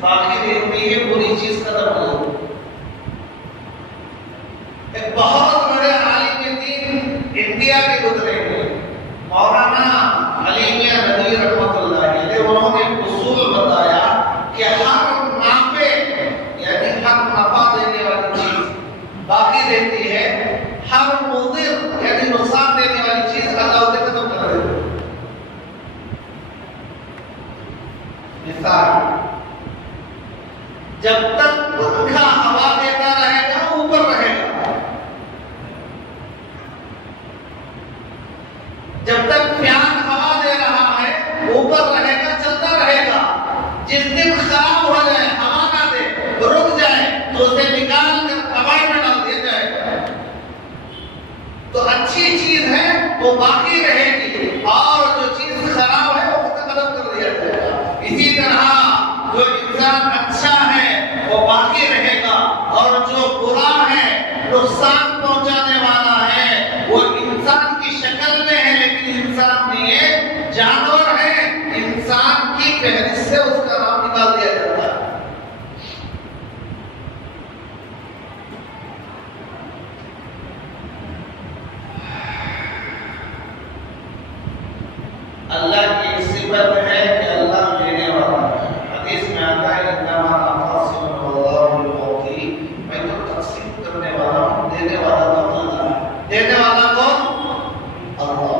बाकी रहती है, बुरी चीज खत्म हो जाती है। एक बहुत बड़े आलिम दीन इंडिया के गुजरे हैं, मौलाना अली मियां नदवी रहमतुल्लाह अलैह। उन्होंने एक उसूल बताया कि हर नाफे यानी हर नफा देने वाली चीज बाकी रहती है, हर मुज़िर यानी नुकसान देने वाली चीज अल्लाह उसे खत्म कर देता है। मिसाल, जब तक पंखा हवा देता रहेगा ऊपर रहेगा, जब तक फैन हवा दे रहा है ऊपर रहेगा, चलता रहेगा। जिस दिन खराब हो जाए, हवा ना दे, रुक जाए, तो उसे निकाल कर कबाड़ में डाल दिया जाएगा। तो अच्छी चीज है वो बाकी रहेगी, और जो चीज खराब है वो खत्म कर दिया जाएगा। इसी तरह जो इंसान अच्छा है वो बाकी रहेगा, और जो बुरा है, नुकसान पहुंचाने वाला है, वो इंसान की शक्ल में है लेकिन इंसान नहीं है, जानवर है। इंसान की फहरिस्त से उसका नाम निकाल दिया जाता है। अल्लाह की सिफत है कि अल्लाह देने वाला है। हदीस में आता है इन्नमा अना वल्लाहुल मुती, मैं तो तकसीम करने वाला हूं, देने वाला तो अल्लाह है। देने वाला कौन? अल्लाह।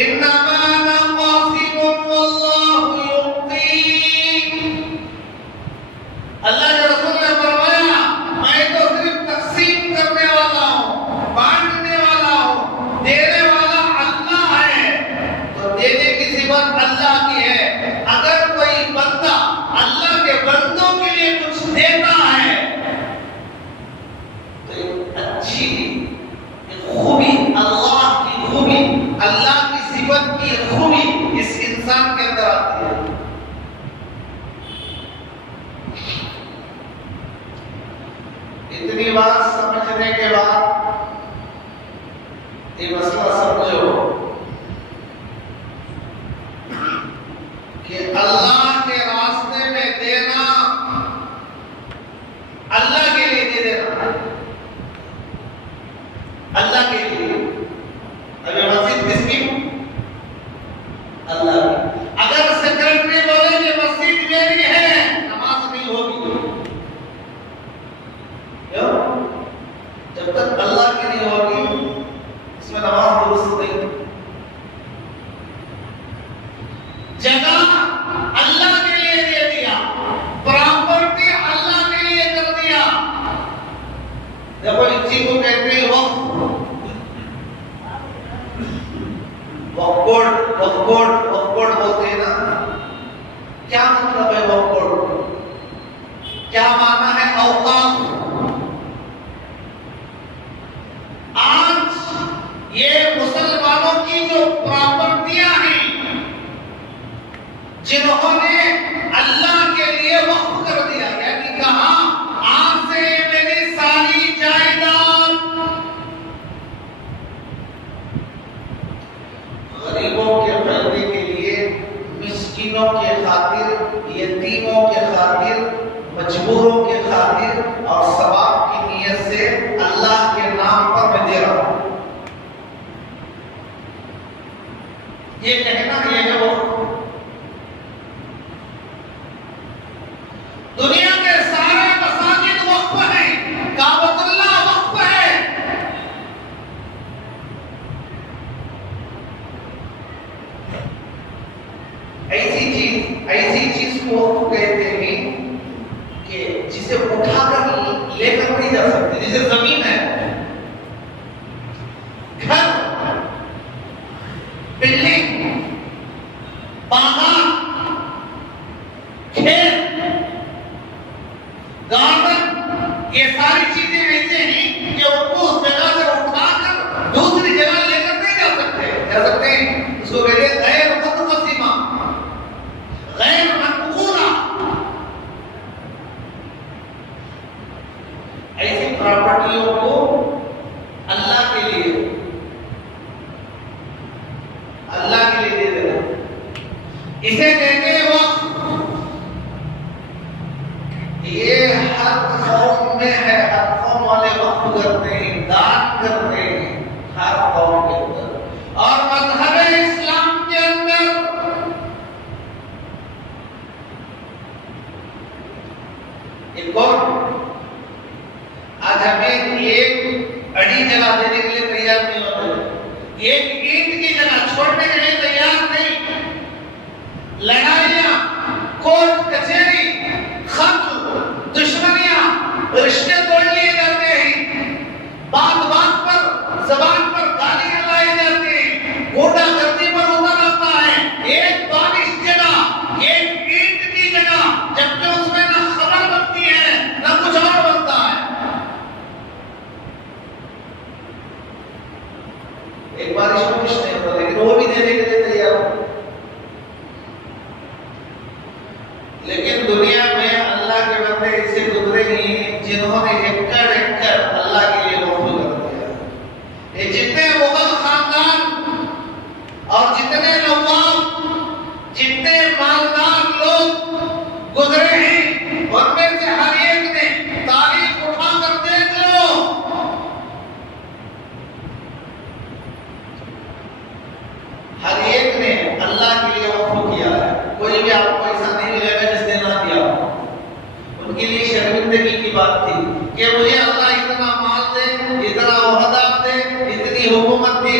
इन्नमा अना कासिमुन वल्लाहु युती। अल्लाह के रसूल ने फरमाया मैं तो सिर्फ तकसीम करने वाला हूं, बांटने वाला हूं, देने वाला अल्लाह है। तो देने की सिफत अल्लाह की है। अगर कोई बंदा अल्लाह के बंदों के लिए कुछ देता है तो अच्छी खूबी, अल्लाह की खूबी, अल्लाह की सिफत की खूबी इस इंसान के अंदर आती है। इतनी बात समझने के बाद ये मसला समझो कि अल्लाह के रास्ते में देना, अल्लाह के लिए दे देना, अल्लाह के लिए। अभी मस्जिद किसकी? अल्लाह की। अगर सेक्रेटरी बोले कि मस्जिद मेरी है, नमाज नहीं होगी। क्यों? जब तक अल्लाह की नहीं होगी इसमें नमाज दुरुस्त नहीं। जगह अल्लाह के लिए दे दिया, प्रॉपर्टी अल्लाह के लिए कर दिया। देखो इसी को कहते हैं वक्फ बोर्ड बोलते हैं ना। क्या मतलब है वक्फ बोर्ड? क्या माना है औकाफ? आज ये मुसलमानों की जो प्रॉपर्टियां हैं जिन्होंने अल्लाह के लिए वक्फ कर दिया, यानी कहा आज से मेरी सारी जायदाद गरीबों के फायदे के लिए, मिस्कीनों के खातिर, यतीमों के खातिर, मजबूरों के खातिर और सवाब की नीयत से अल्लाह के नाम पर मैं दे रहा हूं। ये कहना ये है वो दुनिया के सारे मसाजिद वक्फ हैं, काबतुल्लाह वक्फ है। ऐसी चीज को कहते हैं कि जिसे उठाकर लेकर नहीं जा सकते। जैसे जमीन है, घर, बिल्डिंग, बागान, खेत, गार्डन, ये सारी चीजें ऐसे हैं कि उनको उस जगह से उठाकर दूसरी जगह लेकर नहीं जा सकते। इसको कहते हैं गैर मुतक़सिमा, गैर मनक़ूला। ऐसी प्रॉपर्टियों को अल्लाह के लिए दे देना, इसे कहते हैं वक्फ। वाले वक्फ करते हैं, दान करते हैं हर कौम के अंदर। और मजहब इस्लाम के अंदर एक और आज हमें एक अड़ी जगह देने के लिए तैयार नहीं होते, एक ईंट की जगह छोड़ने के लिए तैयार नहीं। लड़ाइयां, कोर्ट कचहरी, खत्म, दुश्मनियां, रिश्ते तोड़ लिए जाते हैं, बात बात पर, जबान पर गालियां लाई जाती हैं, गुंडागर्दी पर उतर आता है। एक बारिश जगह, एक ईंट की जगह, जबकि उसमें न खबर बनती है न कुछ और बनता है। एक बारिश में कुछ नहीं होता, लेकिन वो भी देने के लिए तैयार हो। लेकिन दुनिया में अल्लाह के बंदे ऐसे गुजरे ही जिन्होंने एकड़ एकड़ अल्लाह के लिए वक्फ कर दिया। ये जितने मुगल खानदान और जितने नवाब, जितने मालदार लोग गुजरे हैं, उनमें से हर एक ने तारीख उठा कर देख लो, हर एक ने अल्लाह के लिए वक्फ किया है। कोई भी आपको ऐसा नहीं मिलेगा जिसने ना किया। उनके लिए शर्मिंदगी की बात थी कि मुझे अल्लाह इतना माल दे, इतना ओहदा दे, इतनी हुकूमत दे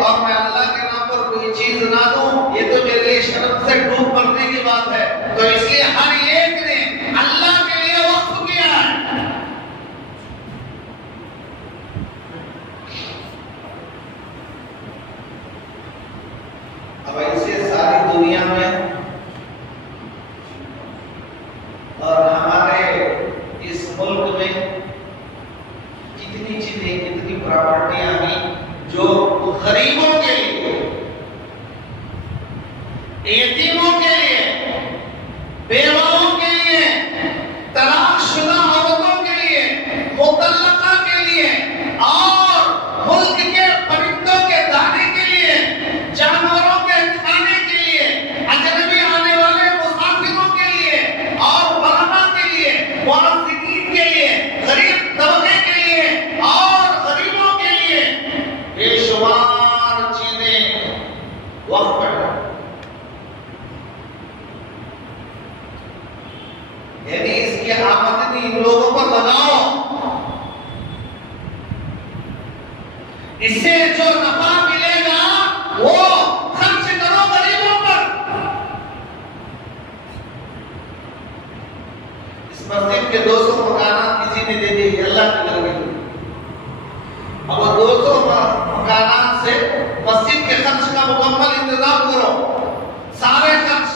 और मैं अल्लाह के नाम पर कोई चीज ना दूं, ये तो मेरे लिए शर्म से डूब मरने की बात है। तो इसलिए हर एक ने अल्लाह के लिए वक्फ किया है। अब ऐसे सारी दुनिया में और हमारे इस मुल्क में कितनी चीजें, कितनी प्रॉपर्टियां हैं जो गरीबों के लिए, यतीमों के लिए, बेवाओं के लिए, तलाकशुदा औरतों के लिए, मुतल्लका के लिए और मुल्क के परिंदों के दाने के लिए, जानवरों के खाने के लिए, अजनबी आने वाले मुसाफिरों के लिए और वलमा के लिए, मुअज़्ज़िनीन के लिए, गरीब तबके के लिए और गरीबों के लिए बेशुमार चीजें वक्फ है। यानी इसकी आमदनी इन लोगों पर लगाओ, इससे जो नफा मिलेगा वो खर्च करो गरीबों पर। इस मस्जिद के 200 मकानात किसी ने दे दिए अल्लाह के घर में। अब 200 मकानात से मस्जिद के खर्च का मुकम्मल इंतजाम करो, सारे खर्च,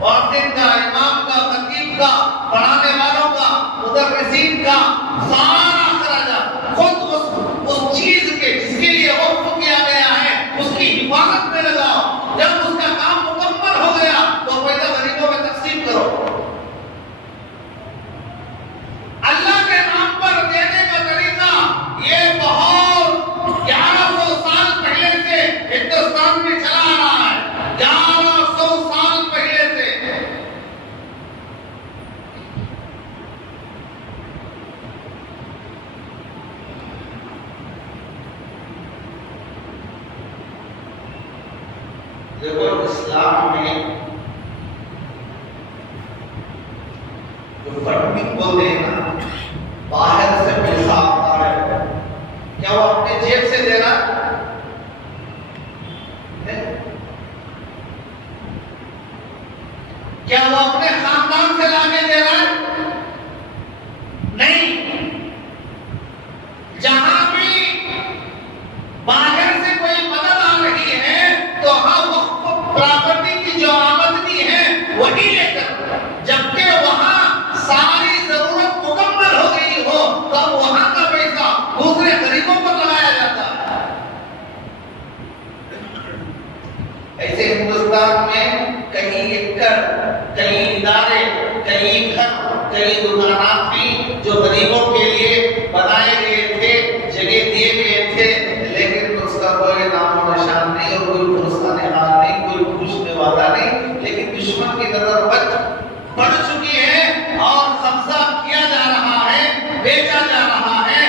मुअज्जिन का, इमाम का, खतीब का, पढ़ाने वालों का, मुदर्रिसीन का, सारा खर्चा खुद उस चीज के जिसके लिए वक्फ किया गया है उसकी हिफाजत में लगाओ। जब उसका काम मुकम्मल हो गया तो पैसा गरीबों में तकसीम करो। अल्लाह के नाम पर देने का तरीका ये बहुत 1100 साल पहले से हिंदुस्तान में चला आ रहा है। 1100 साल पहले से देखो, इस्लाम में जो फंडिंग बोलते हैं ना, बाहर से पैसा आता है, क्या वो अपने जेब से देना है? क्या वो अपने खानदान से लाके दे रहा है? नहीं। जहां भी बाहर से कोई मदद आ रही है तो हम प्रॉपर्टी की जो आमदनी है वही लेकर, जबकि वहां सारी जरूरत मुकम्मल हो गई हो तब वहां का पैसा दूसरे गरीबों पर लगाया जाता है। ऐसे हिंदुस्तान में कई एकड़, कई इदारे, कई घर, कई दुकानात भी जो गरीबों के लिए बनाए गए थे, जगह दिए गए थे, लेकिन उसका कोई नामो निशान नहीं और कोई भरोसा निहाल नहीं, कोई पूछने वाला नहीं। लेकिन दुश्मन की नजर बढ़ चुकी है और कब्जा किया जा रहा है, बेचा जा रहा है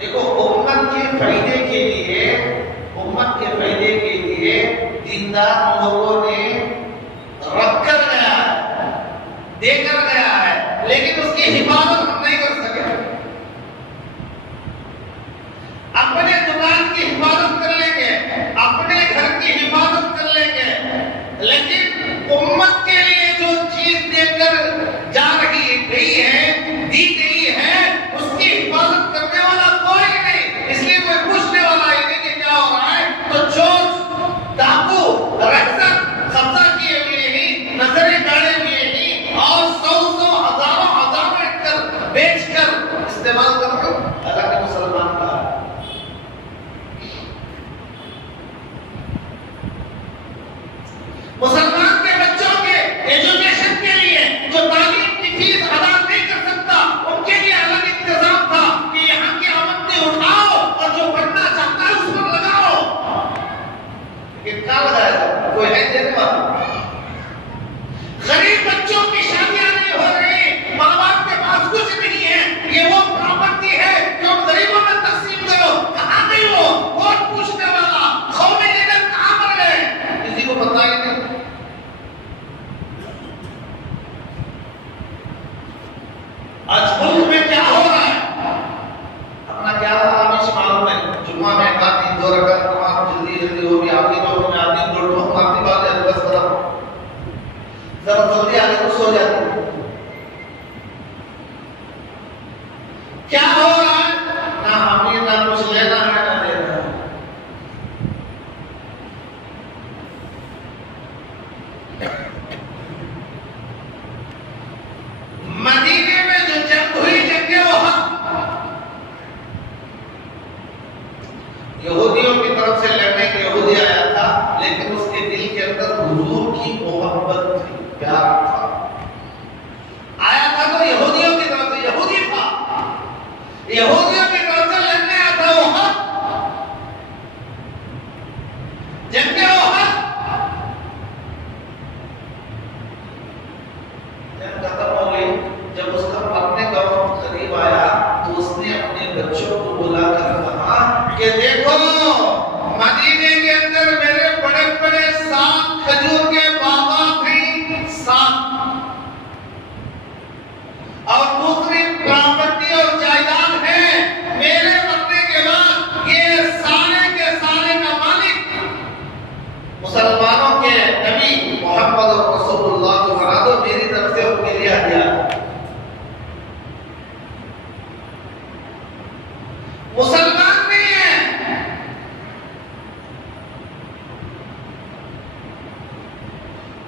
देखो उम्मत के फायदे के लिए दीनदार लोगों ने रखकर गया है, देकर गया है, लेकिन उसकी हिफाजत हम नहीं कर सके। अपने दुकान की हिफाजत कर लेंगे, अपने घर की हिफाजत कर लेंगे, लेकिन उम्मत के लिए जो चीज देकर जा रही गई है, दी गई है, उसकी हिफाजत करने वाला कोई नहीं। इसलिए कोई पूछने वाला ही नहीं कि क्या हो रहा है। तो चोर, डाकू, रक्षक कब्जा किए हुए ही, नजरें गाड़े हुए ही, और सौ हजारों एकड़ बेचकर इस्तेमाल करके अल्लाह के मुसलमान का मुसलमान के बच्चों के एजुकेशन के लिए जो तालीम की फीस अदा नहीं कर सकता, उनके लिए अलग इंतजाम था कि यहाँ की आमदनी उठाओ और जो पढ़ना चाहता है उस पर लगाओ। कितना लगाया? कोई है देने वाला? गरीब बच्चों की शादियां नहीं हो रही, माँ बाप के पास कुछ नहीं है, ये वो प्रॉपर्टी है जो गरीबों में तकसीम करो। कहाँ गई वो? कौन पूछने वाला? कौमी लीडर कहाँ मर गए? किसी को पता ही नहीं। आज मुल्क में क्या हो रहा है अपना क्या आमिश मालूम है। जुम्मा में एक आदमी 2 रकात नमाज जल्दी हो गई, आखिरी लोगों ने आदमी 2 लोग आखिरी बात है बस करो, जरा जल्दी आगे तो सो जाते। क्या हो रहा है? ना हमें ना कुछ लेना है ना देना है। मदीने में जो जंग हुई, जंगे वहां यहूदियों की तरफ से लड़ने के यहूदी आया था, लेकिन उसके दिल के अंदर हुजूर की मोहब्बत थी, प्यार था। आया था तो यहूदियों की तरफ से, यहूदी था, यहूदियों की तरफ से लड़ने आया था। वहां जंगे वहां जब खत्म हो गई, जब उसका मरने का वक्त करीब आया तो उसने अपने बच्चों को बुलाकर कहा कि देखो मदीने के अंदर मेरे बड़े बड़े 7 खजूर के बागान थे, 7, और दूसरी प्रॉपर्टी और जायदाद है। मेरे मरने के बाद ये सारे के सारे का मालिक मुसलमानों के नबी मोहम्मद रसूलुल्लाह को बना दो, मेरी तरफ से उनके लिए हदिया। मुसलमान नहीं है,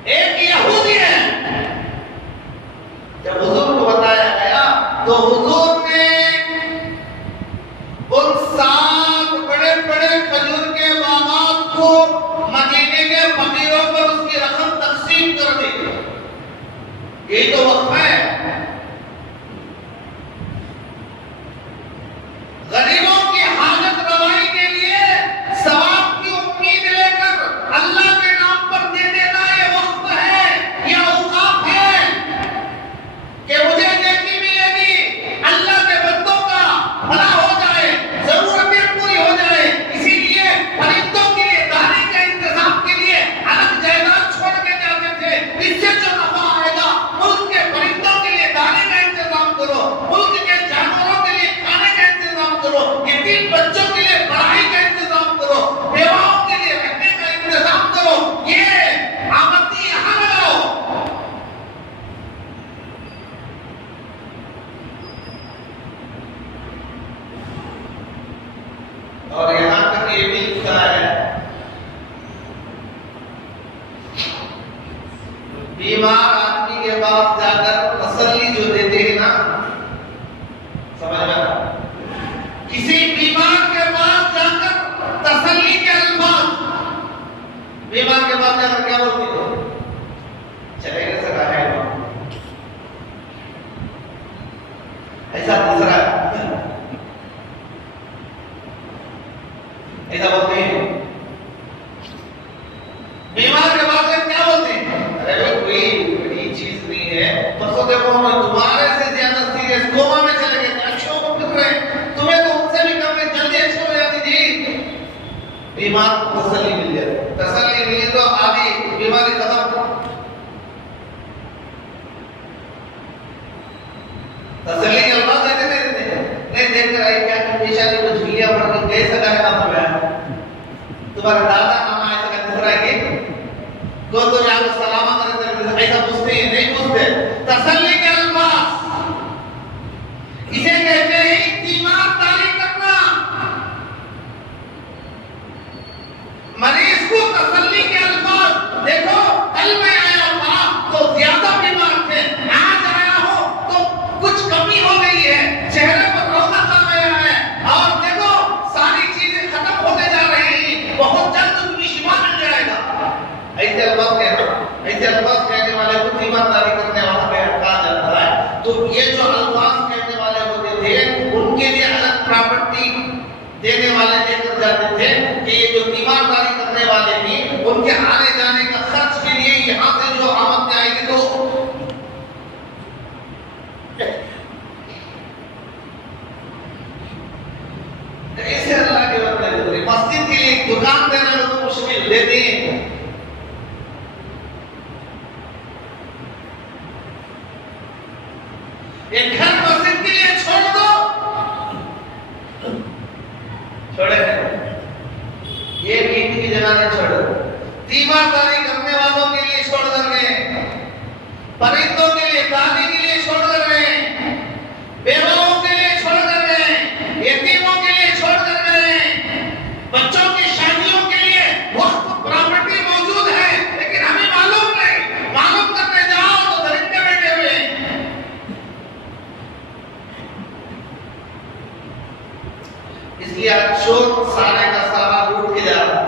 एक यहूदी है। जब हुजूर को बताया गया तो हुजूर ने उन 7 बड़े बड़े खजूर के बागान को मदीने के फकीरों पर उसकी रकम तकसीम कर दी। यही तो वक्त है। गरीबों की हाजत रवाई के लिए सवाब की उम्मीद लेकर अल्लाह के नाम पर दे देना ये वक्त है, यह औकात है कि मुझे नेकी मिलेगी, अल्लाह के बंदों का भला हो जाए, जरूरतें पूरी हो जाए। इसीलिए परिंदों के लिए दाने के इंतजाम के लिए अलग जायदाद छोड़ के जाते थे। इससे जो नफा आएगा, मुल्क के परिंदों के लिए दाने का इंतजाम करो, मुल्क के जानवरों के लिए खाने का इंतजाम करो, यतीम बच्चों के लिए पढ़ाई का इंतजाम करो, बेवाओं के लिए रहने का इंतजाम करो। ये आमदनी यहाँ लगाओ। और यहाँ तक ये भी लिखा है, बीमार आदमी के पास जाकर तसल्ली जो देते हैं ना, समझ में, किसी बीमार के पास जाकर तसल्ली के अल्फाज, बीमार के पास जाकर क्या बोलते हो? चले गए सका है ऐसा दूसरा ऐसा बोलते हैं। बीमार के पास क्या बोलते हैं? अरे कोई बड़ी चीज नहीं है, परसों देखो हम तुम्हारे से ज्यादा सीरियस कोमा में चले गए, अच्छों को फिर रहे, तुम्हें तो उनसे भी बीमार को तसल्ली मिल जाए। तसल्ली मिली तो आधी बीमारी खत्म। तसल्ली के अल्लाह देते नहीं देख कर आई क्या बेचारी को झुलिया पड़ के दे सका है ना तुम्हारे दादा नाना ऐसा कहते रहे तो यहाँ सलामत रहते ऐसा पूछते हैं नहीं पूछते। तसल्ली के अल्फाज इसे कहते हैं ईमानदारी करना। मरीज को तसल्ली के अल्फाज देखो कल मैं आया था तो ज्यादा बीमार थे, आज आया हो तो कुछ कमी हो गई है, चेहरे पर रौनक आ गया है और देखो सारी चीजें खत्म होते जा रही हैं, बहुत जल्द तुम्हें शिफा मिल जाएगा। ऐसे अल्फाज कहने वाले को ईमानदारी करने वाला कहा जाता है। तो ये जो अल्फाज कहने वाले होते थे उनके लिए अलग प्रॉपर्टी देने वाले लेकर जाते थे कि ये जो ईमानदारी करने वाले थे उनके आने जाने का खर्च के लिए यहाँ से जो आमद आएगी तो ऐसे अल्लाह के बंदे मस्जिद के लिए दुकान देना तो मुश्किल देते हैं। एक घर मस्जिद के लिए छोड़ दो, छोड़े ये ईद की जगह नहीं छोड़ो। ईमानदारी करने वालों के लिए छोड़ कर गए, परिंदों के लिए, दादी के लिए छोड़ कर गए, बेवाओं के लिए छोड़ कर गए, यतीमों के लिए छोड़ कर गए, बच्चों की शादियों के लिए बहुत प्रॉपर्टी मौजूद है लेकिन हमें मालूम नहीं, मालूम करने जाओ तो दरिंदे बैठे हुए। इसलिए अक्षोर सारे का सारा रूठ के जा रहा।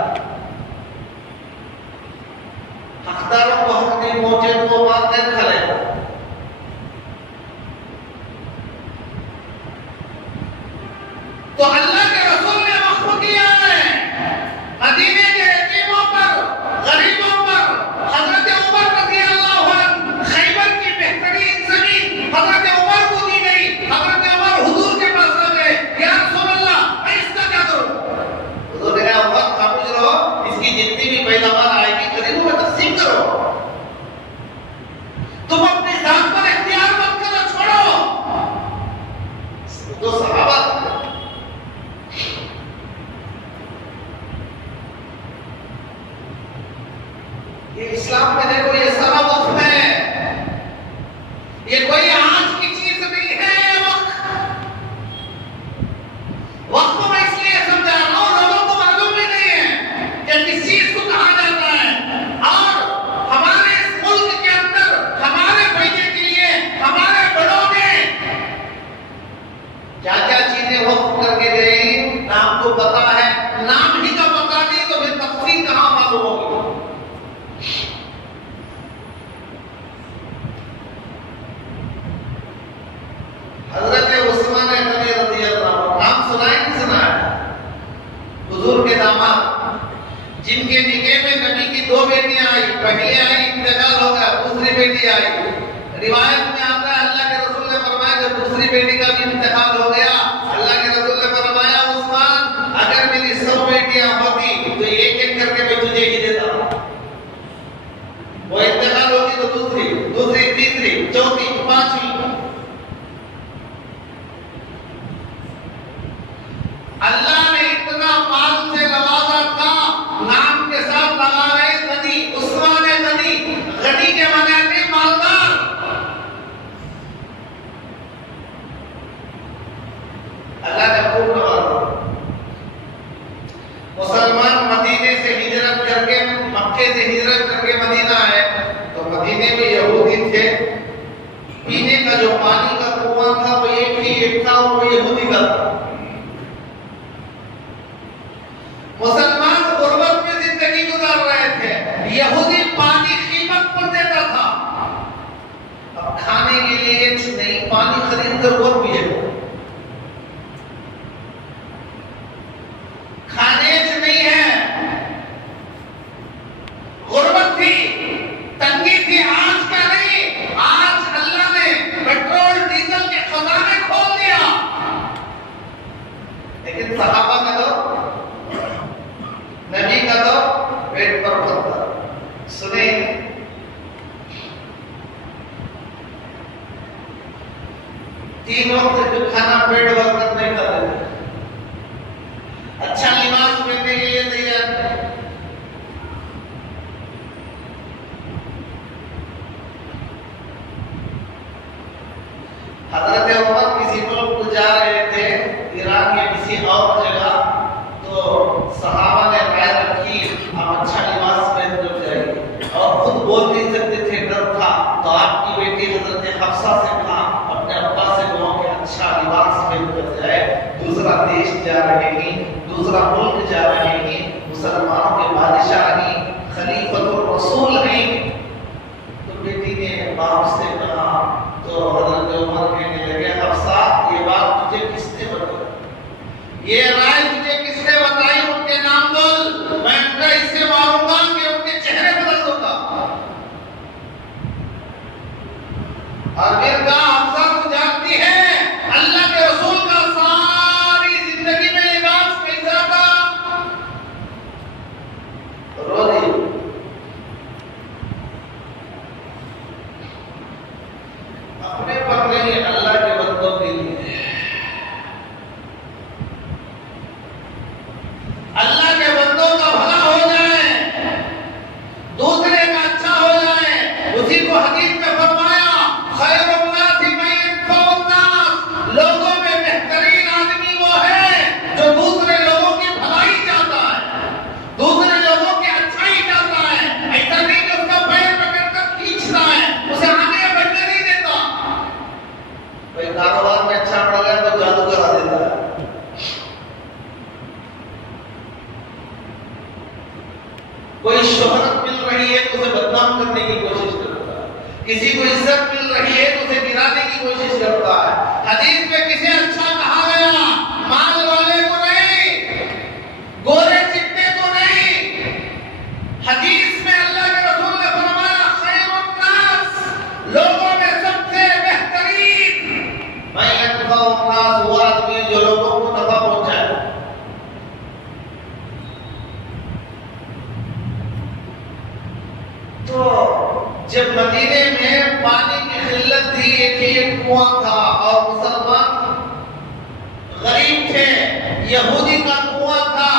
हकदारों को हक नहीं पहुंचे तो वो बात नहीं करेगा। तो अल्लाह के रसूल ने वक्फ किया है मदीने के यतीमों पर, गरीबों पर। हजरत उमर रज़ियल्लाहु अन्हु खैबर की बेहतरीन जमीन हजरत उमर को दी गई। हजरत उमर हुजूर के पास आ गए, या रसूल अल्लाह मैं इसका क्या करूं? हुजूर ने कहा उमर खामोश रहो, इसकी जितनी भी पैदावार आएगी गरीबों में तकसीम करो। तुम अपनी जात पर इख्तियार मत करो, छोड़ो। तो सहाबा ये इस्लाम में देखो ये सारा वक्फ है, ये कोई आज की चीज नहीं है। वक्फ मैं इसलिए समझा रहा हूं लोगों को मालूम ही नहीं है कि किस चीज को कहा जाता है। और हमारे इस मुल्क के अंदर हमारे फायदे के लिए हमारे बड़ों ने क्या क्या चीजें वक्फ करके गए नाम को पता है, नाम ही का पता नहीं तो फिर तफसील कहां मालूम होगी। हजरत उस्मान गनी रज़ियल्लाहु अन्हु नाम सुना है नहीं सुना है? हुजूर के दामाद जिनके निकाह में नबी की दो बेटियां आई, पहली आई इंतकाल हो गया, दूसरी बेटी आई। रिवायत में आता है अल्लाह के रसूल ने फरमाया जब दूसरी बेटी का भी इंतकाल हो गया अल्लाह के रसूल ने फरमाया उस्मान अगर मेरी 100 बेटियां होती तो एक एक करके मैं तुझे ही देता। वो इंतकाल होगी तो दूसरी, तीसरी, चौथी, पांचवी। अल्लाह ने इतना माल से नवाजा था, नाम के साथ लगा रहे गनी, उस्मान गनी। गनी के माने थे मालदार। अल्लाह ने खूब नवाजा। मुसलमान मदीने से हिजरत करके, मक्के से हिजरत करके मदीना आए तो मदीने में यहूदी थे। पीने का जो पानी का कुआं था वो एक था, वो यहूदी का था। मुसलमान गुर्बत में जिंदगी गुजार रहे थे, यहूदी पानी कीमत पर देता था। अब खाने के लिए नहीं, पानी खरीद कर वो पिए। खाने नहीं है, गुर्बत उसी वक्त खाना पेट बरकत नहीं कर देते, अच्छा लिबास पहनने के लिए तैयार नहीं। हजरत उमर किसी मुल्क को जा रहे थे, ईरान या किसी और जगह, तो सहाबा ने राय रखी आप अच्छा लिबास पहन कर जाइए, और खुद बोल नहीं सकते थे, डर था, तो आपकी बेटी हजरत हफ्सा से कहा अपने अब्बा से कहो कि अच्छा लिबास पहन कर जाए, दूसरा देश जा रहे हैं, दूसरा मुल्क जा रहे हैं, मुसलमानों के बादशाह हैं, खलीफतुर रसूल हैं। तो बेटी ने बाप से कहा, तो हजरत उमर कहने लगे हफ्सा ये बात तुझे किसने बताई, ये राय तुझे किसने बताई, उनके नाम बोल, मैं उनका इससे मारूंगा कि उनके चेहरे बदल दूंगा। और फिर कहा हफ्सा तू जानती है अल्लाह के रसूल का सारी जिंदगी में लिबास कैसा था, रो दी। अपने पर नहीं, अल्लाह के बंदों के लिए, अल्लाह के बंदों का भला हो जाए, दूसरे का अच्छा हो जाए, उसी को हदीस में फरमाया खैरुन्नासी मन यनफउन्नास, लोगों में बेहतरीन आदमी वो है जो दूसरे लोगों की भलाई चाहता है, दूसरे लोगों की अच्छाई चाहता है, ऐसा नहीं कि उसका पैर पकड़कर खींचता है, उसे आगे बढ़ने नहीं देता। भाई कारोबार में अच्छा पड़ गया तो जादू करा देता है, कोई शोहरत मिल रही है तो उसे बदनाम करने की कोशिश करता है, किसी को इज्जत मिल रही है तो उसे गिराने की कोशिश करता है। हदीस में किसे अच्छा कहा गया, माल वाले को नहीं, गोरे चिट्टे को नहीं, हदीस में अल्लाह के रसूल ने फरमाया खैरुन्नास, लोगों में सबसे बेहतरीन मैं यनफउन्नास, वो आदमी जो लोगों को नफा पहुंचाए। तो जब मदीने में पानी की किल्लत थी, एक कुआं था और मुसलमान गरीब थे, यहूदी का कुआं था,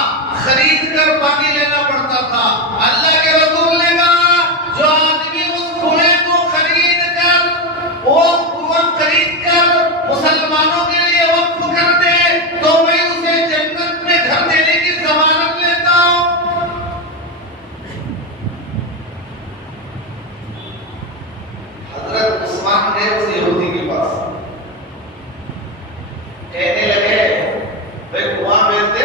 खरीद कर पानी लेना पड़ता था। अल्लाह के रसूल ने कहा जो आदमी उस कुएं को खरीद कर, वो कुआं खरीद कर मुसलमानों के लिए वक्फ कर दे तो मैं उसे जन्नत में घर देने की जमानत लेता हूं। हजरत उस्मान गए उस यहूदी के पास, कहने लगे भाई कुआं बेच दे।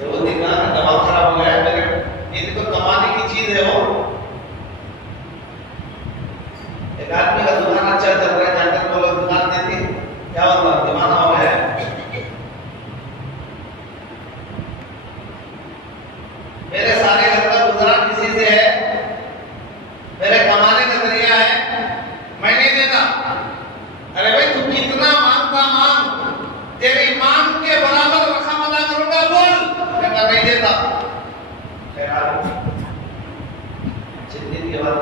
यहूदी का दिमाग खराब हो गया, मेरे तो कमाने की चीज है वो। एक आदमी का दुकान अच्छा चल रहा है, जाकर बोलो दुकान देती, क्या होगा, दिमाग हो गया। मेरे सारे घर का गुजारा किसी से है, मेरे कमाने का जरिया है, मैं नहीं देता। अरे भाई तू कितना मांगता मांग, तेरी मांग के बराबर रकम अदा करूंगा, बोल। मैं नहीं देता। जिंदगी के बाद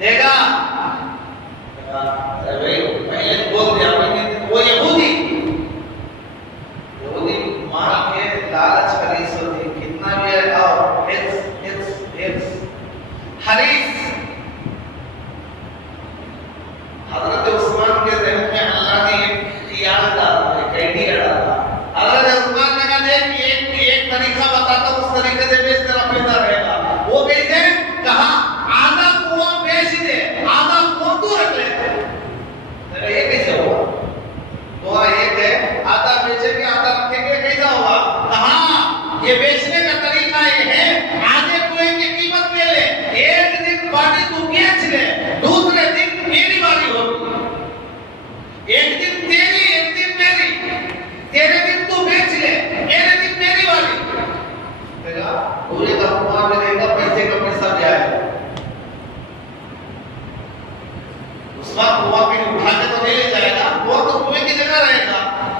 देगा, अरे भाई पहले बोल दिया, वो यहूदी माल के लालच हरीस होती, कितना भी है और हरीस। हजरत उस्मान के ज़हन में अल्लाह ने एक ख्याल डाला, एक आइडिया डाला। हजरत उस्मान ने कहा देख एक तरीका बताता हूं, उस तरीके से बेच तेरा फायदा रहेगा। वो कैसे? कहा आधा कुआं बेच दे, आधा कुआं तू रख ले। अरे ये कैसे हुआ? तो एक है आधा बेचेंगे आधा रखेंगे, कैसा हुआ? कहा ये बेचने का तरीका ये है, आधे कुएं की कीमत ले ले, एक दिन पानी तू बेच ले, दूसरे दिन मेरी बारी होगी, एक दिन तेरी एक दिन मेरी, तेरे दिन तू बेच ले, मेरे दिन मेरी बारी। पूरे का कुआं में रहेगा, पैसे का पैसा भी आएगा। उस्मान कुआं पे उठा के तो नहीं ले जाएगा, वो तो कुएं की जगह रहेगा,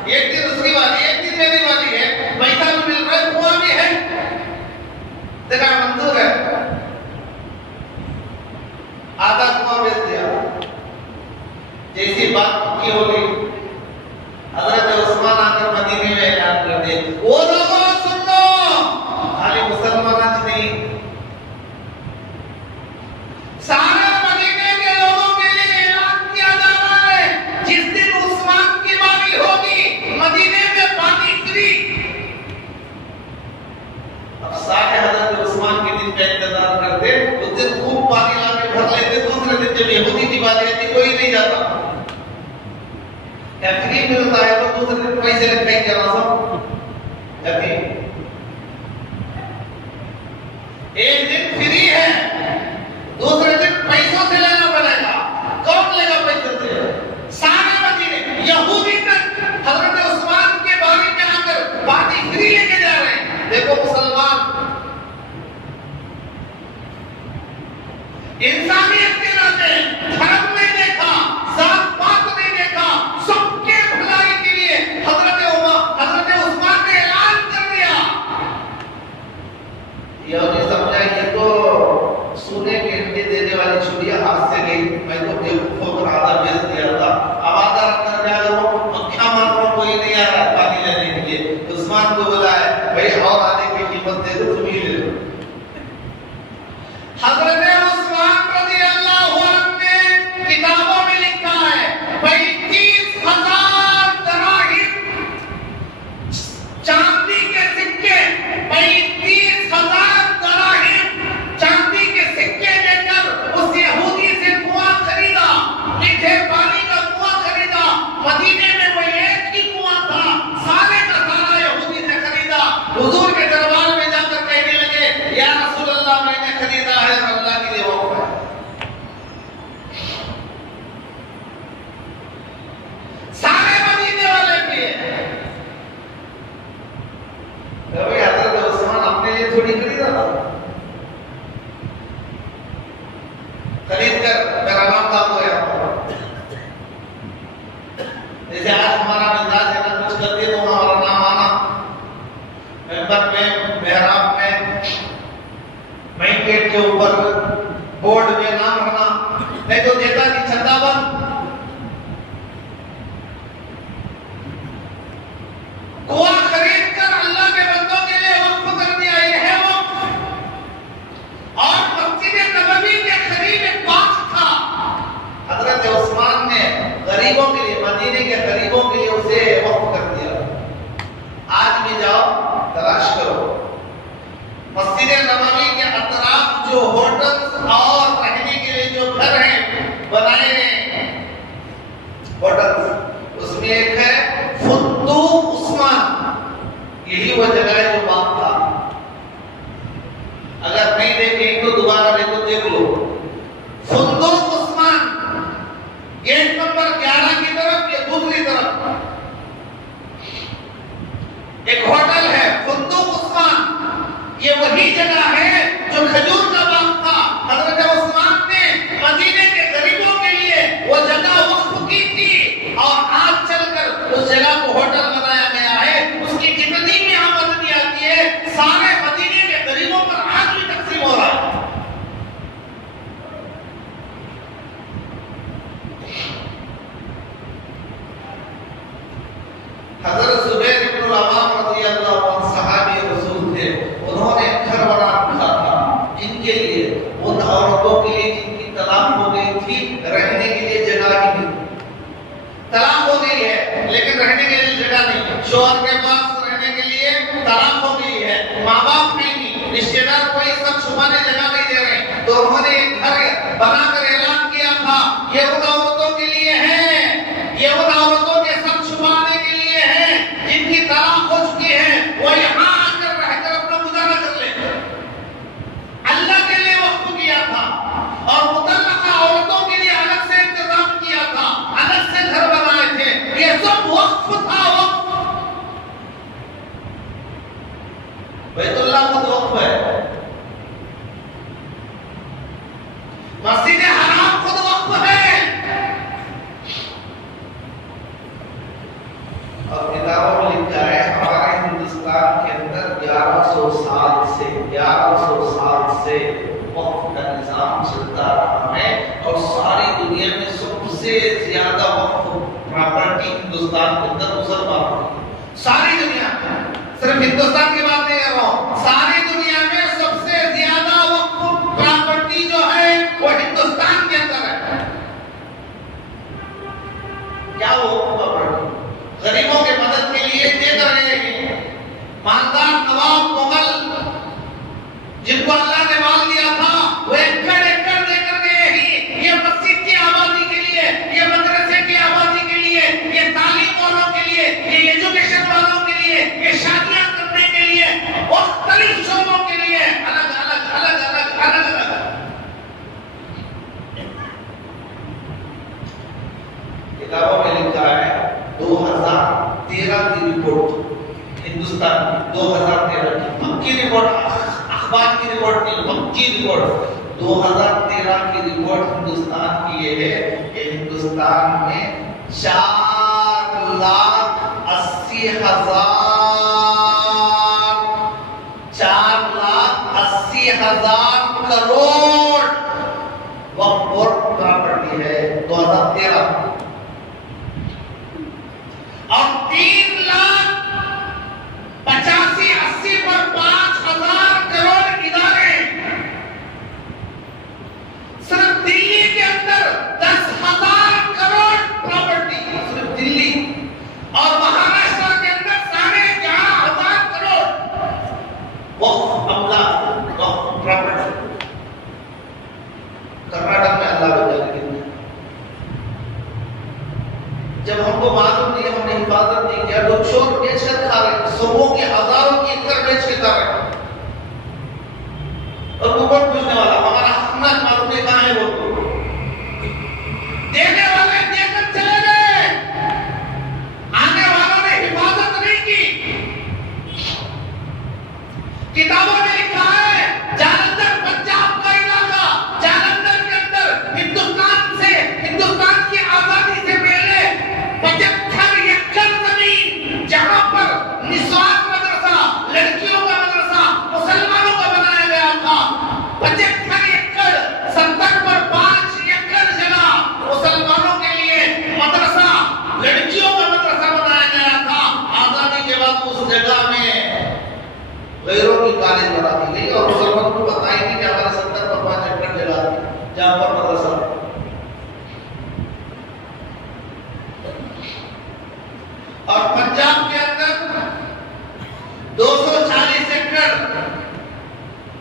एक दिन उसकी बारी, एक दिन मेरी बारी है, पैसा भी मिल रहा है, कुआं भी है, देखा मंजूर है। आधा कुआं बेच दिया, जैसी बात की होगी, हजरत उस्मान आकर मदीने में ऐलान कर दिए, वो लोगों सुन लो, खाली मुसलमान नहीं, सारे मदीने के लोगों के लिए ऐलान किया जा रहा है, जिस दिन उस्मान की बारी होगी मदीने में पानी फ्री। अब सारे हजरत उस्मान के दिन का इंतजार करते, उस दिन खूब पानी लाके भर लेते, दूसरे दिन जब यहूदी की बारी आती कोई नहीं जाता, या फ्री मिलता है तो दूसरे दिन पैसे लग गए जरा सब जाती। एक दिन फ्री है, दूसरे दिन पैसों से लेना पड़ेगा, कौन लेगा पैसे से? सारे मदीने यहूदी तक हजरत उस्मान के बारी में आकर पानी फ्री लेके जा रहे हैं। देखो मुसलमान इंसानियत के नाते धर्म नहीं देखा, जात पात नहीं देखा, सबके भलाई के लिए हजरत उस्मान ने ऐलान कर दिया। यहूदी समझा ये तो सोने के अंडे देने वाली चुड़िया हाथ से गई, मैं तो बेवकूफों पर आधा बेच दिया था, आवाज रखकर क्या करो, मक्खा मारो, कोई नहीं आ रहा पानी लेने के लिए। उस्मान को बुलाया, भाई और आने की कीमत दे दो, तुम ही ले लो। हजरत उस्मान रज़ियल्लाहु अन्हु ने किताबों में लिखा है 35,000 दराहिम चांदी के सिक्के, 35,000 दराहिम चांदी के सिक्के लेकर उस यहूदी से कुआं खरीदा, मीठे पानी का कुआं खरीदा। मदीने में वो एक ही कुआं था, सारे का सारा यहूदी से खरीदा। हुजूर के दरबार में जाकर कहने लगे, या रसूल अल्लाह, मैंने खरीदा है और अल्लाह के लिए वक़्फ़ है। सारे मदीने वाले किए। भाई हजरत उस्मान अपने लिए थोड़ी खरीदा था, खरीद कर मेरा नाम दाम हो गया। जैसे आज हमारा मिजाज है ना, कुछ कर दे तो हमारा नाम आना, मेंबर में, मेहराब में, मेन गेट के ऊपर बोर्ड में नाम रहना, नहीं तो देता कि छंदा बंद। कुआं खरीद कर अल्लाह के बंदों के लिए वक्फ कर दिया, ये है वक्फ। और मस्जिद नबवी के करीब एक बाग था, हजरत उस्मान ने गरीबों के लिए, मदीने के गरीबों के लिए उसे वक्फ कर दिया। आज भी जाओ तलाश करो, मस्जिद नबवी के अतराफ जो होटल्स और रहने के लिए जो घर हैं बनाए हैं होटल्स, उसमें एक है फुद्दूक उस्मान, यही वो जगह है जो बाग था। अगर नहीं देखें तो दोबारा देखो, देख लो, फुद्दूक उस्मान, गेट नंबर 11 की तरफ या दूसरी तरफ एक होटल है फुद्दूक उस्मान। ये वही जगह है जो खजूर का बाग था। हजरत उस्मान ने मदीने के गरीबों के लिए वो जगह वक्फ की थी, और आज चलकर उस जगह को होटल बनाया गया है। उसकी जितनी भी आमदनी आती है सारे मदीने के गरीबों पर आज भी तकसीम हो रहा है। हजरत जुबैर इब्न अव्वाम रज़ियल्लाहु अन्हु सहाबी रसूल थे, उन्होंने घर बना रखा था जिनके लिए, उन औरतों के लिए जिनकी तलाक हो गई थी, रहने के लिए जगह ही नहीं। तलाक हो गई है लेकिन रहने के लिए जगह नहीं, शौहर के पास रहने के लिए तलाक हो गई है, माँ बाप नहीं, रिश्तेदार कोई सब छुपाने जगह नहीं दे रहे, तो उन्होंने एक घर बनाकर ऐलान किया था, ये उन औरतों के लिए है, ये उन औरतों के सब छुपाने के लिए है जिनकी तलाक हो चुकी है, वो यहाँ आकर रहकर अपना गुजारा कर ले। अल्लाह के लिए वक्फ किया था, और मुतल्लका औरतों के लिए अलग से इंतजाम किया था, अलग से घर बनाए थे, ये सब वक्फ था। वक्फ बैतुल्लाह खुद वक्फ है, मस्जिद हराम खुद वक्फ है। और किताबों में लिखा है हमारे हिंदुस्तान के अंदर 1100 साल से वक्फ का निजाम चलता रहा है, और सारी दुनिया में सबसे सबसे ज्यादा प्रॉपर्टी हिंदुस्तान के अंदर मुसलमानों की, सारी दुनिया में, सिर्फ हिंदुस्तान की बात नहीं कर रहा हूं, सारी दुनिया में सबसे ज्यादा वक्फ प्रॉपर्टी जो है वो हिंदुस्तान के अंदर है। क्या वो प्रॉपर्टी गरीबों के मदद के लिए दे रहे हैं। मालदार नवाब मुगल जिनको अल्लाह ने माल दिया था, वो एकड़ एकड़ देकर गए ही ये मस्जिद की आबादी के लिए, ये मदरसे की आबादी के लिए, ये तालीम वालों के लिए, ये एजुकेशन वालों के लिए, ये शादियां करने के लिए, मुख्तलिफ शोबों के लिए अलग अलग अलग अलग अलग अलग। किताबों में लिखा है 2013 की रिपोर्ट हिंदुस्तान की, 2013 की मक्की रिपोर्ट, अखबार की रिपोर्ट नहीं, मक्की रिपोर्ट, 2013 की रिपोर्ट हिंदुस्तान की ये है कि हिंदुस्तान में 4,80,000 करोड़ वक्फ प्रॉपर्टी है 2013, और 3,85,80 पर 5,000 करोड़ इदारे। सिर्फ दिल्ली के अंदर 10,000 करोड़ प्रॉपर्टी, सिर्फ दिल्ली, और महाराष्ट्र के अंदर 11,500 करोड़ वक्फ अमला, वक्फ प्रॉपर्टी। कर्नाटक में अल्लाह बचाने के लिए जब हमको मालूम नहीं, हमने हिफाजत नहीं किया, लोग चोर बेच कर खा रहे, सौों के हजारों की एकड़ बेच के खा रहे, और वो कौन पूछने वाला, हमारा हकनात मालूम नहीं कहां है, वो देने वाले देकर चले गए, आने वालों ने हिफाजत नहीं की। किताबों में लिखा है जालंधर पंजाब का इलाका, जालंधर के अंदर हिंदुस्तान की आजादी से पहले 75 एकड़ जमीन, जहां पर निस्वात मदरसा, लड़कियों का मदरसा मुसलमानों का बनाया गया था, 75 एकड़, 70 पर 5 एकड़ जगह मुसलमानों के लिए मदरसा, लड़कियों का मदरसा बनाया गया था। आजादी के बाद उस जगह में गैरों की कॉलेज बना दी गई, और मुसलमानों को पता ही नहीं कि हमारे 70 पर 5 एकड़ जगह थी जहां पर मदरसा। और पंजाब के अंदर 240 एकड़,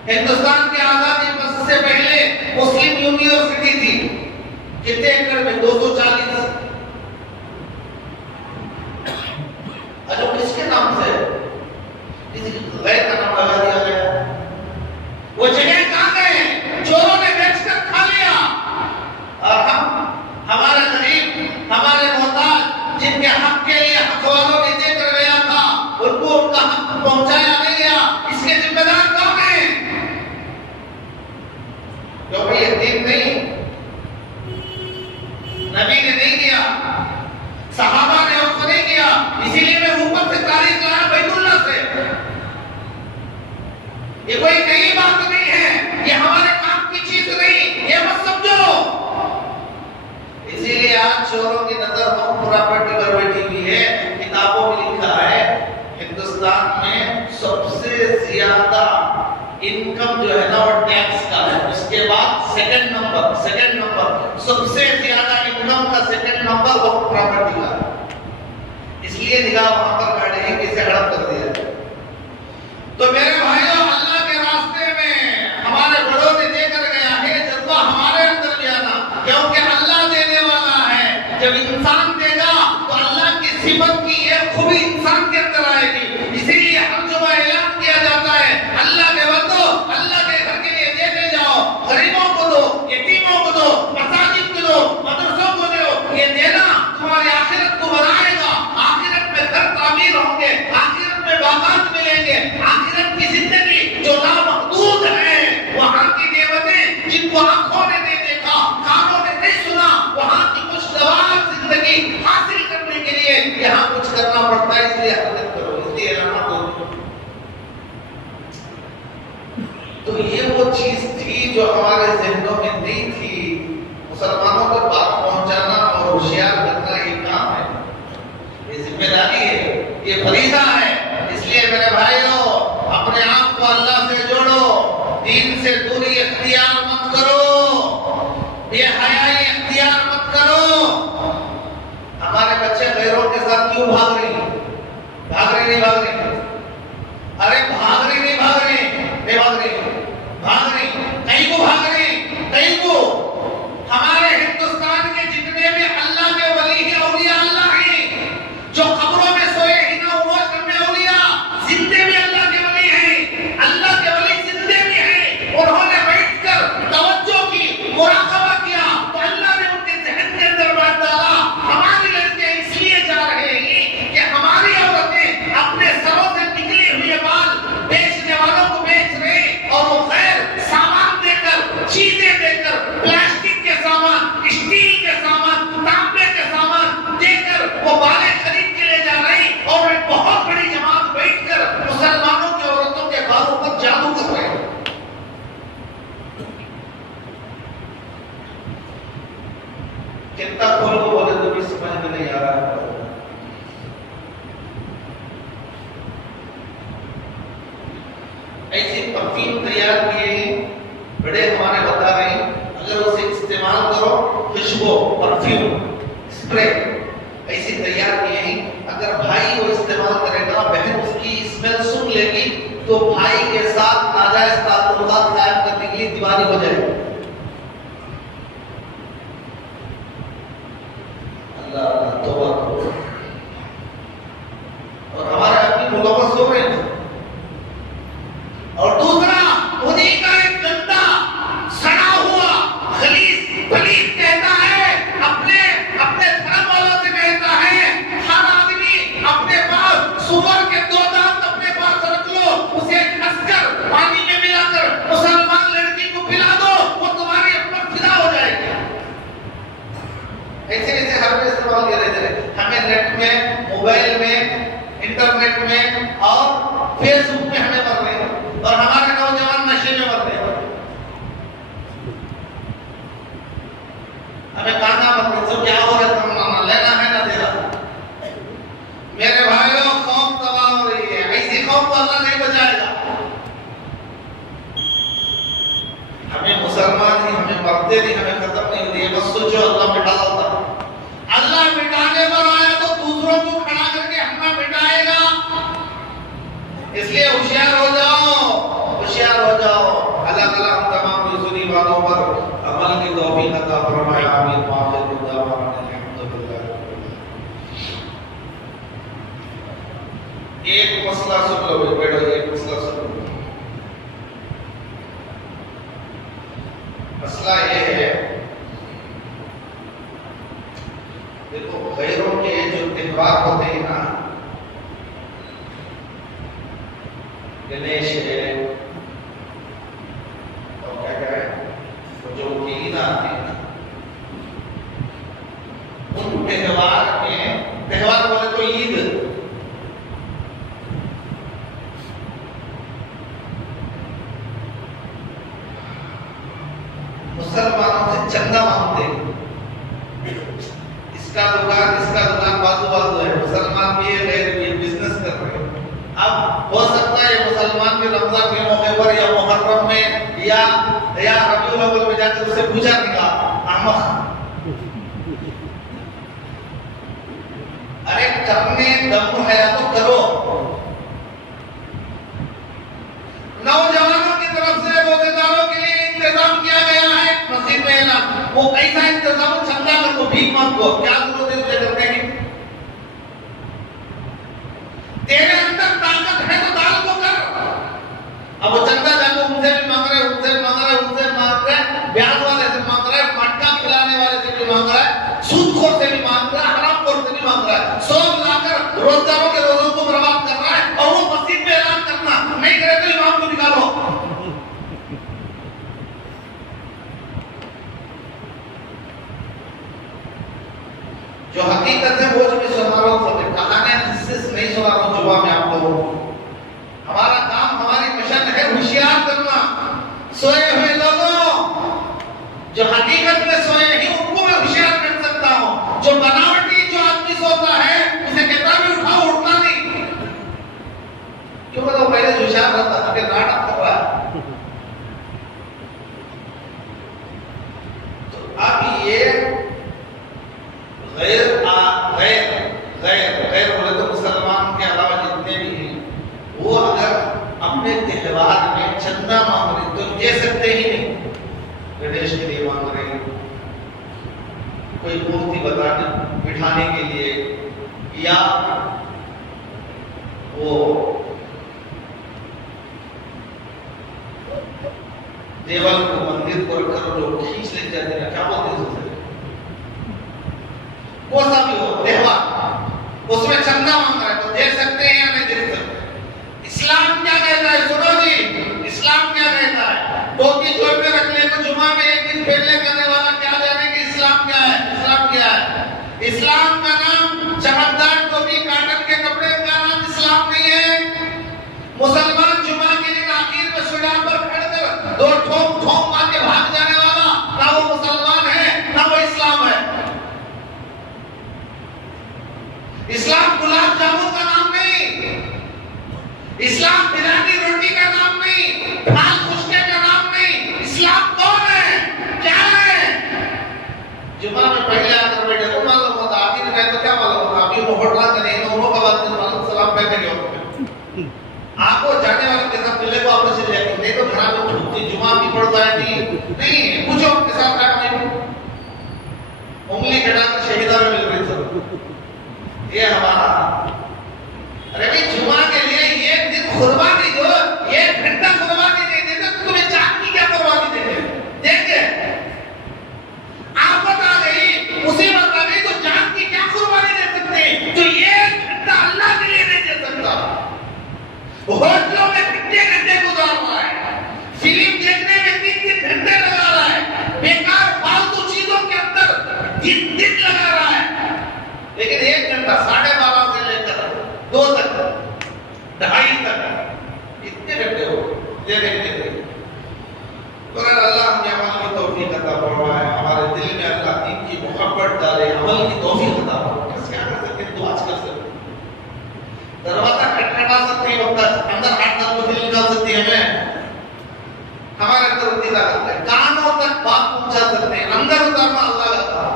हिंदुस्तान की आजादी से पहले मुस्लिम यूनिवर्सिटी थी, कितने एकड़ में, 240। जो किसके नाम से, किसी गैर का नाम लगा दिया गया। वो जगह कहां गए, चोरों ने बेचकर खा लिया, और हमारे गरीब, हमारे मोहताज, जिनके हक के लिए हक वालों ने देकर गया था, उनको उनका हक पहुंचाया नहीं गया। इसके जिम्मेदार कौन है? क्योंकि ये दीन नहीं, नबी ने नहीं किया, सहाबा ने उसको नहीं किया, इसीलिए मैं ऊपर से तारीफ लाया बैतुल्लाह से। ये कोई नई बात नहीं है, ये हमारे काम की चीज नहीं, ये मत समझो। इसीलिए आज चोरों की नजर वक्फ प्रॉपर्टी पर बैठी हुई है। किताबों में लिखा है हिंदुस्तान में सबसे ज्यादा इनकम जो है ना वो टैक्स का है, उसके बाद सेकंड नंबर सबसे ज्यादा इनकम का सेकंड नंबर वक्फ प्रॉपर्टी का है। इसलिए निगाह वहां पर खड़े हैं कि इसे हड़प कर दिया। तो मेरे भाइयों, अल्लाह के रास्ते में हमारे बड़ों ने देकर गया है, जज्बा हमारे अंदर भी आना, क्योंकि अल्लाह देने वाला है। जब इंसान देगा तो अल्लाह की सिफत की एक खूबी इंसान के अंदर आएगी। इसीलिए हर जुमा ऐलान किया जाता है, अल्लाह के बंदो, अल्लाह के घर के लिए देते जाओ, गरीबों को दो, यतीमों को दो, मसाजिद को दो, मदरसों को दो। ये देना तुम्हारी आखिरत को बनाएगा, आखिरत में घर तामीर होंगे, आखिरत में बागात मिलेंगे, आखिरत की जिंदगी जो लामहदूद है, वहां की नेमतें जिनको आंखों ने नहीं देखा, कानों ने नहीं सुना, वहां की खुशगवार जिंदगी हासिल करने के लिए यहाँ कुछ करना पड़ता है। इसलिए हरकत करो, इसलिए रहना दो। तो ये वो चीज थी जो हमारे ज़हनों में नहीं थी। मुसलमानों को बात पहुंचाना और होशियार करना ये काम है, ये जिम्मेदारी है, ये फरीज़ा है। इसलिए मेरे भाइयों, अपने आप को अल्लाह से जोड़ो, दीन से दूरी इख्तियार मत करो, ये हयाई इख्तियार मत करो। हमारे बच्चे गैरों के साथ क्यों भाग रही हैं? भाग रही नहीं भाग रही? अरे भाग रही नहीं भाग रही? नहीं भाग रही, भाग रही। कहीं को भाग रही, कहीं को। हमारे हिंदुस्तान के जितने भी अल्लाह के वली हैं, औलिया अल्लाह हैं, जो कब्रों में सोए हैं ना, वो में औलिया जिंदे भी अल्लाह के वली हैं, अल्लाह के वली जिंदे भी हैं। उन्होंने बैठकर तवज्जो की, मुराकबा किया, तो अल्लाह ने उनके ज़हन के अंदर बात डाला, हमारी लड़कियां इसलिए जा रहे हैं कि हमारी औरतें अपने सरों से निकले हुए बाल बेचने वालों को बेच रहे, और वो खैर सामान देकर, चीजें देकर, प्लास्टिक के सामान, स्टील के सामान, तांबे के सामान देकर वो बालें खरीद के ले जा रहे, और एक बहुत बड़ी जमात बैठकर मुसलमानों की औरतों के बालों पर जादू कर रहे हैं। कितना खोल को बोले तो भी समझ में नहीं आ रहा है। ऐसे परफ्यूम तैयार किए, बड़े हमारे बता रहे हैं, अगर उसे इस्तेमाल करो, खुशबू, परफ्यूम, स्प्रे ऐसे तैयार किए हैं, अगर भाई वो इस्तेमाल करेगा, बहन उसकी स्मेल सुन लेगी, तो भाई के साथ नाजायज ताल्लुकात कायम करने के लिए दीवानी हो जाएगी। अल्लाह अल्लाह तौबा करो। और हमारे अपनी मुलाकात हो रहे हैं। और दूसरा, उन्हीं का एक गंदा सड़ा हुआ खलीस पलीस कहता है, अपने अपने धर्म वालों से कहता है, हर आदमी अपने पास सुअर के 2 दांत अपने पास रख लो, उसे कसकर पानी में मिलाकर मुसलमान लड़की को पिला दो, वो तुम्हारे ऊपर फिदा हो जाएगी। ऐसे ऐसे हर में इस्तेमाल कर रहे थे। हमें नेट में, मोबाइल में, इंटरनेट में और फेसबुक में हमें मर रहे हैं, और हमारे नौजवान नशे में मर रहे हैं। हमें कहना मत सब क्या हो रहा है, ना लेना है ना देना। मेरे भाइयों, कौम तबाह हो रही है, ऐसी कौम को अल्लाह नहीं बचाएगा। हमें मुसलमान ही, हमें मरते नहीं, हमें खत्म नहीं होती है। बस सोचो अल्लाह मिटा देता, अल्लाह मिटाने पर आया तो दूसरों को खड़ा करके हमें मिटाएगा। इसलिए होशियार हो जाओ, होशियार हो जाओ। अल्लाह ताला हम तमाम की सुनी बातों पर अमल की तौफीक अता फरमाए। आमीन। एक मसला सुन लो बेटा, एक मसला सुन लो। मसला ये है, देखो गैरों के जो त्योहार होते हैं ना, गणेश है और क्या क्या है, तो जो ईद आती है ना, उन त्योहार में, त्योहार बोले तो ईद, मुसलमानों से चंदा मांगते, इसका दुकान बाजू बाजू है, मुसलमान भी है, गैर भी बिजनेस कर रहे हैं। अब हो सकता है मुसलमान भी रमजान के मौके पर या मुहर्रम में या रबीउल अव्वल में जाकर उसे पूजा निकाला, अरे करने दम है तो करो। नौजवानों की तरफ से रोजेदारों के लिए इंतजाम किया गया है मस्जिद में ना, वो कैसा इंतजाम, चंदा कर दो, भीख मांग दो, क्या जरूरत है तुझे करने की? तेरे अंदर ताकत है तो दाल को कर। अब वो चंदा जाको उनसे भी मांग रहे, उनसे मांग रहे, उनसे मांग रहे, ब्याज वाले से मांग रहे, मटका खिलाने वाले से भी मांग रहा है, सूदखोर से भी मांग रहा है, हरामखोर से भी मांग रहा है, सब लाकर रोजगारों के रोजों को बर्बाद कर रहा है। और वो मस्जिद में ऐलान करना नहीं करे तो इमाम को निकालो। जो हकीकत है वो भी सुना रहा हूँ, कहानी नहीं सुना रहा हूँ जुबा में आप लोगों को। हमारा काम, हमारी मिशन है होशियार करना। सोए हुए लोगों, जो हकीकत में सोए हैं उनको मैं होशियार कर सकता हूँ, जो भी सोता है, उसे कहता भी उठाओ, उठता नहीं। क्यों? वो पहले होशियार रहता था, फिर नाटक कर रहा है। तो अब ये गैर बोले तो मुसलमान के अलावा जितने भी हैं, वो अगर अपने त्योहार में चंदा मांग रहे तो दे सकते ही नहीं। गणेश के लिए मांग रहे हैं, कोई मूर्ति बिठाने के लिए, या वो देवल को, मंदिर को रखकर लोग खींच ले जाते हैं, क्या बोलते हैं उसे, वो सा भी हो त्योहार, उसमें चंदा मांग रहा है तो दे सकते हैं या नहीं दे सकते? इस्लाम क्या कहता है? सुनो जी, इस्लाम क्या कहता है? टोपी जोड़ में रख ले तो जुमा में एक दिन पहले करने वाला क्या जाने कि इस्लाम क्या है? इस्लाम क्या है? इस्लाम का नाम चमकदार टोपी, काटन के कपड़े का नाम इस्लाम नहीं है। मुसलमान जुमा के दिन आखिर में सुजान पर खड़कर दो ठोक ठोक मार के भाग जाने वाला, ना वो मुसलमान है ना वो इस्लाम है। इस्लाम गुलाब जामुन का नाम नहीं, इस्लाम बिरयानी रोटी का नाम नहीं, फाल खुशके का नाम नहीं। इस्लाम कौन है? क्या है? जुमा में पहले आकर बैठे तो मालूम होता, आखिर में तो क्या मालूम होता, अभी मोहल्ला का नहीं, दोनों का बात नहीं मालूम, सलाम पहने गए होते। आपको जाने वाले के साथ मिले को आपस में जाएंगे, नहीं तो घर में छूटती जुमा भी पड़ता है नहीं पूछो उनके साथ क्या नहीं, उंगली कटाकर शहीदा में मिल रही सब। ये हमारा, अरे भाई जुमा के लिए ये दिन कुर्बानी दो, ये घंटा कुर्बानी नहीं देते तो तुम्हें चांद की क्या कुर्बानी देंगे? देंगे? आफत आ गई, मुसीबत आ गई तो चांद की क्या कुर्बानी दे सकते? तो ये घंटा अल्लाह के लिए नहीं दे सकता। होटलों में घंटे घंटे गुजार रहा है, फिल्म देखने में 3-3 घंटे लगा रहा है, बेकार फालतू चीजों के अंदर दिन दिन लगा रहा है। लेकिन 1 घंटा 12:30 से लेकर 2 तक, 2:30 तक, इतने घंटे हो देखते। मगर अल्लाह हमें अमल की तौफीक अता फरमाए, हमारे दिल में अल्लाह दीन की मोहब्बत डाले, अमल की तौफीक अता फरमाए। क्या कर सकते हैं? दुआ कर सकते हैं, दरवाजा खटखटा सकते हैं, वक्त अंदर हाथ डाल को दिल निकाल सकती है, हमें हमारे अंदर उतनी ताकत है, कानों तक बात पहुंचा सकते हैं, अंदर उतरना अल्लाह का काम।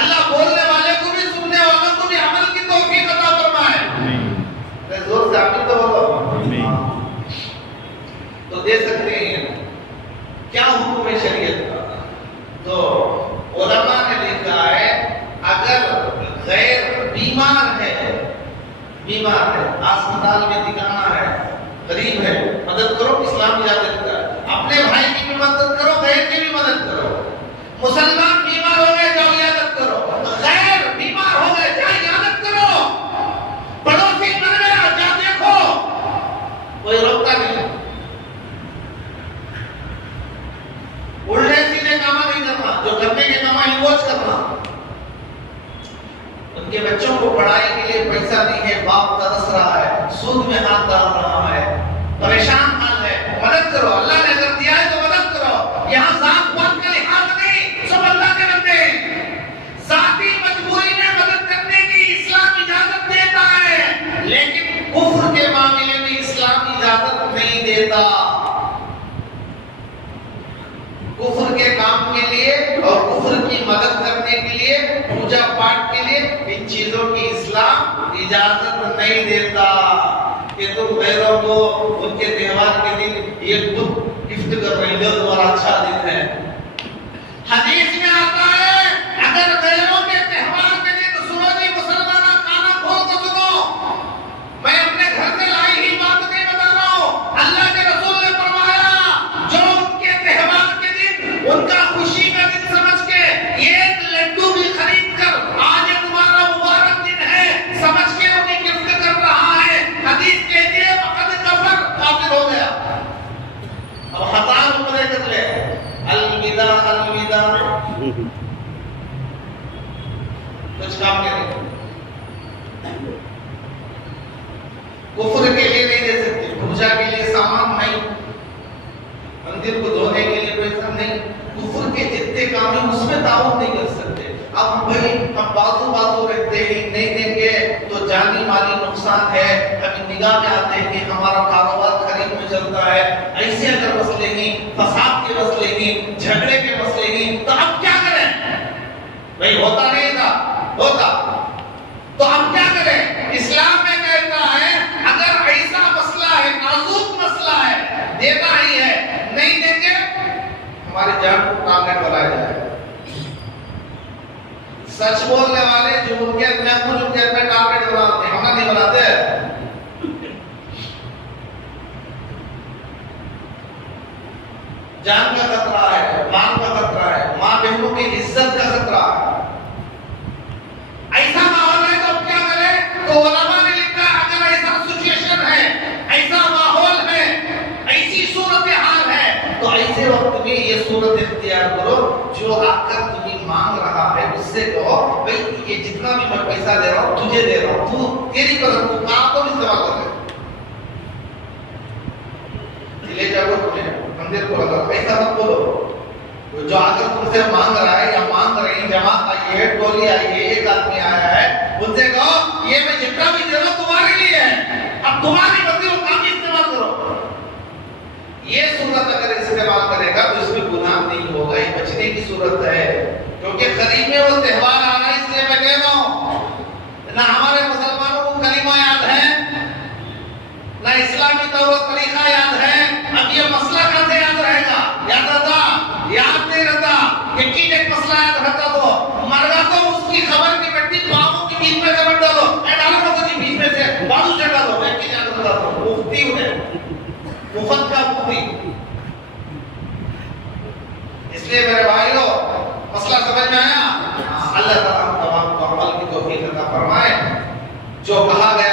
अल्लाह बोलने वाले को भी, सुनने वालों को भी अमल की तौफीक अता फरमाए। आमीन। जोर से आमीन तो बोलो। आमीन। तो दे सकते हैं। क्या हुक्म है शरीयत का? तो उलमा ने लिखा है, अगर गैर बीमार है, अस्पताल में दिखाना है, गरीब है, मदद करो, इस्लाम इजाजत करता है। अपने भाई की भी मदद करो, गैर की भी मदद करो। मुसलमान बीमार हो गए, जाओ इजाजत करो, गैर बीमार हो गए, जाओ इजाजत करो। पड़ोसी मर गया, जा देखो, कोई रोकता नहीं। उल्टे सीधे काम नहीं करना, जो करने के काम है वो करना। उनके बच्चों को पढ़ाई के लिए पैसा नहीं है, बाप तरस रहा है, सूद में हाथ डाल रहा है, परेशान हाल है, मदद करो। अल्लाह ने अगर दिया है तो मदद करो। यहाँ जात पात का लिहाज नहीं, सब अल्लाह के बंदे हैं। जाती मजबूरी में मदद करने की इस्लाम इजाजत देता है, लेकिन कुफ्र के मामले में इस्लाम इजाजत नहीं देता। कुफ्र के काम के लिए और कुफ्र की मदद करने के लिए, पूजा पाठ के लिए, इन चीजों की इस्लाम इजाजत नहीं देता कि तुम गैरों को उनके त्योहार के दिन ये बुक गिफ्ट कर रहे हो, तुम्हारा अच्छा दिन है। हदीस में आता है, अगर गैरों के त्योहार के दिन, सुनो जी मुसलमान, काना खोल कर सुनो, मैं अपने घर से लाई ही बात नहीं बता रहा हूँ। अल्लाह के रसूल ने फरमाया, जो उनके त्योहार के दिन, उनका खुशी का दिन समझ के एक लड्डू भी खरीद कर, आज तुम्हारा मुबारक दिन है समझ के उन्हें गिफ्ट कर रहा है, हदीस कहती है वक़द कफर, काफिर हो गया। अब हताश ऊपर कर ले, अलविदा अलविदा, कुछ काम नहीं। कुफ्र के लिए नहीं दे सकते, पूजा के लिए सामान नहीं, मंदिर को धोने के लिए पैसा नहीं, कुफ्र के जितने काम है उसमें ताउन नहीं कर सकते। अब भाई हम बाजू रखते हैं, नहीं देंगे तो जानी माली नुकसान है, अभी निगाह में आते हैं कि हमारा कारोबार खरीद में चलता है, ऐसे अगर मसले ही फसाद के मसले ही झगड़े के मसले ही, तो अब क्या करें भाई? होता नहीं था, होता तो अब क्या करें? इस्लाम में कहता है अगर ऐसा मसला है, नाजुक मसला है, देना ही है, नहीं देंगे हमारी जान को टारगेट बनाया जाए। सच बोलने वाले जो उनके में टारगेट बनाते हैं, हम नहीं बनाते। जान का खतरा है, माल का खतरा है, माँ बहनों की इज्जत का खतरा है। ऐसा माहौल है तो क्या करें? तो उलमा ने लिखा अगर ऐसा सिचुएशन है, ऐसा माहौल है, ऐसी सूरत हाल है, तो ऐसे वक्त में ये सूरत इख्तियार करो, जो आकर तुम्हें मांग रहा है उससे कहो भाई ये जितना भी मैं पैसा दे रहा हूँ तुझे दे रहा हूँ, तू तेरी तरफ तू काम को इस्तेमाल कर ले जाओ, तुम्हें मंदिर को लगा, ऐसा मत बोलो। जो आकर तुमसे मांग रहा है या मांग रही जमात आई है, टोली आई है, एक आदमी आया है, उनसे कहो ये मैं जितना भी दे रहा हूं तुम्हारे लिए है, अब तुम्हारी मर्जी वो काम इस्तेमाल करो। ये सूरत अगर इस्तेमाल करेगा तो इसमें गुनाह नहीं होगा, ये बचने की सूरत है। क्योंकि करीब में वो त्योहार आ रहा है, इसलिए मैं कह रहा हूं ना हमारे मुसलमानों को कलीमा याद है, ना इस्लामी तौर तरीका याद है। अब ये मसला कहां से याद रहेगा? याद रहता? याद नहीं रहता। यकीन एक मसला याद रहता तो मरगा तो उसकी खबर नहीं पड़ती, बाबू के बीच में से डालो, डालो ना तो बीच में से बाजू से डालो, यकीन याद रहता तो मुफ्ती है, मुफ्त का मुफ्ती। इसलिए मेरे भाइयों मसला समझ में आया? अल्लाह ताला हम तमाम को अमल की तौफीक अता फरमाए। जो कहा गया